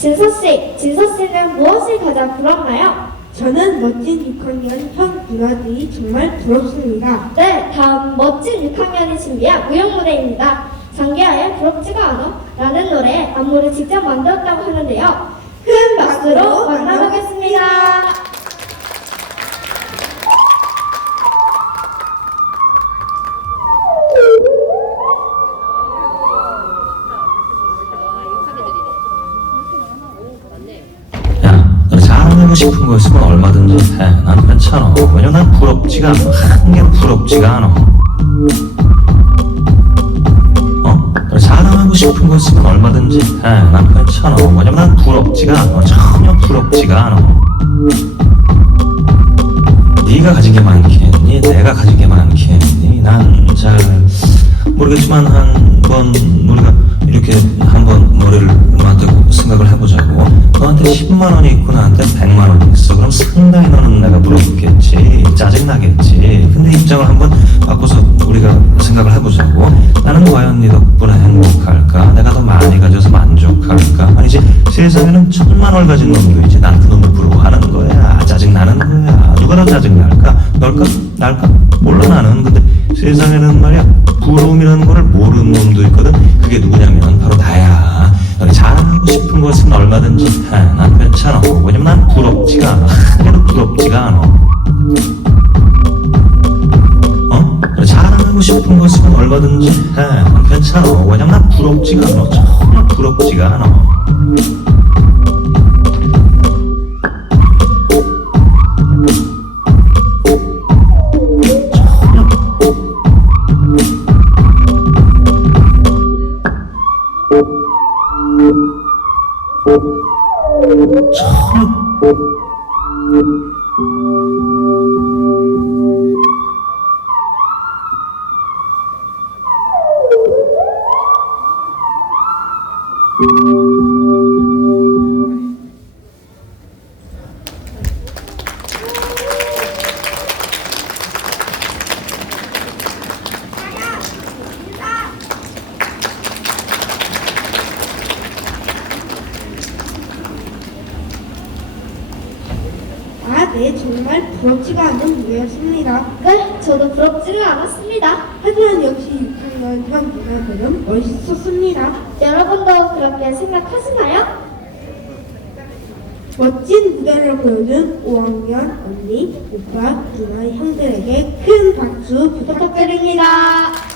진서 씨는 무엇이 가장 부럽나요? 저는 멋진 6학년 형 누나들이 정말 부럽습니다. 네, 다음 멋진 6학년이 준비한 무용 무대입니다. 장기하의 부럽지가 않아? 라는 노래 안무를 직접 만들었다고 하는데요. 큰 박수로 만나보겠습니다. 하고 싶은 거 있으면 얼마든지 해. 난 괜찮아. 왜냐면 난 부럽지가 않아. 한 개도 부럽지가 않아. 자랑하고 싶은 거 있으면 얼마든지 해. 난 괜찮아. 왜냐면 난 부럽지가 않아. 전혀 부럽지가 않아. 네가 가진 게 많겠니? 내가 가진 게 많겠니? 난 잘 모르겠지만 한번 우리가 이렇게 한번 머리를 맞대고 생각을 해보자고. 너한테 10만 원이 있고 나한테 100만 원이 있어. 그럼 상당히 너는 내가 부럽겠지. 짜증나겠지. 근데 입장을 한번 바꿔서 우리가 생각을 해보자고. 나는 과연 네 덕분에 행복할까? 내가 더 많이 가져서 만족할까? 아니지, 세상에는 1000만 원 가진 놈도 있지. 난 그 놈을 부러워하는 거야. 짜증나는 거야. 누가 더 짜증날까? 널까? 날까? 몰라 나는. 근데 세상에는 말이야, 부러움이라는 거를 모르는 놈도 있거든. 그게 누구냐면 바로 나야. 너희 자랑하고 싶은 것은 얼마든지 해. 난 괜찮아. 왜냐면 난 부럽지가 않아. 하나도 부럽지가 않아. 너희 자랑하고 싶은 것은 얼마든지 해. 난 괜찮아. 왜냐면 난 부럽지가 않아. 전혀 부럽지가 않아. 네, 정말 부럽지가 않은 무대였습니다. 네, 저도 부럽지는 않았습니다. 하지만 역시 6학년 형 누나들은 멋있었습니다. 여러분도 그렇게 생각하시나요? 멋진 무대를 보여준 5학년 언니, 오빠, 누나, 형들에게 큰 박수 부탁드립니다.